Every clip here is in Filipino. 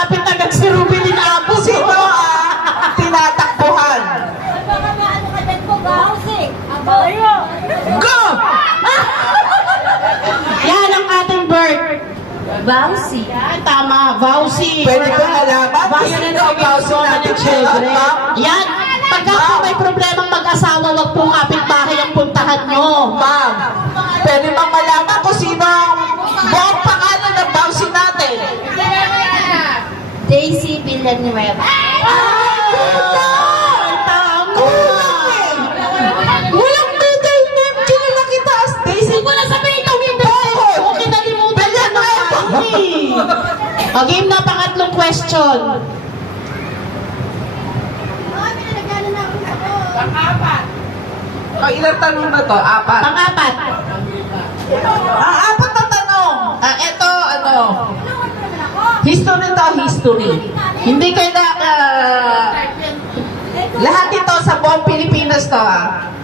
kumapit agad si Rubilin Apo. Sino tinatakbuhan? Ano ka dyan po, Bausi? Go! Yan ang ating bird. Bausi. Yan, tama. Vauci. Pwede ba malaman? Vauci Sino na ang Vauci natin children. ma'am? Yan. Pagka po may problemang mag-asawa, wag pong kapitbahay ang puntahan nyo. Ma'am, pwede bang malaman kung sino ang buong pangalan ng Vauci natin? Daisy Villanueva. Walang middle name. Kilala kita as Daisy. Hindi ko na sabihin yung hindi. Okay, nalimutan ko na. O, game na pangatlong question. O, ilang tanong na to? Apat. Pang-apat. Apat na tanong. Ito, ano? History to, history. Hindi kayo na... lahat ito sa buong Pilipinas to,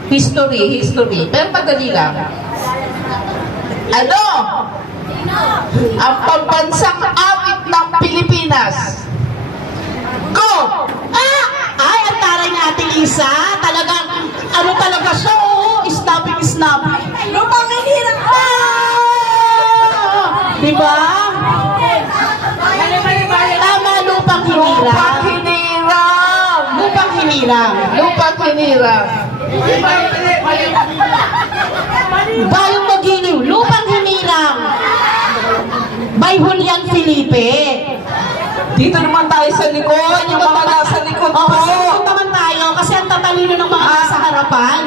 History, history. Pero madali lang. Ano? Ang pambansang awit ng Pilipinas. Go! Ay, ang taray ng ating isa. Talagang, ano talaga siya, oh. Snapping. Lupang hinirang. Diba? Tama, lupang hinirang. Lupang hinirang. Lupang hinirang. Lupang hinirang. Bayong Magiliw, lupang hinirang. By Julian Felipe. Dito naman tayo sa likod. Yung mga nasa likod O, po. kasi dito naman tayo, kasi ang tatalino ng mga nasa harapan.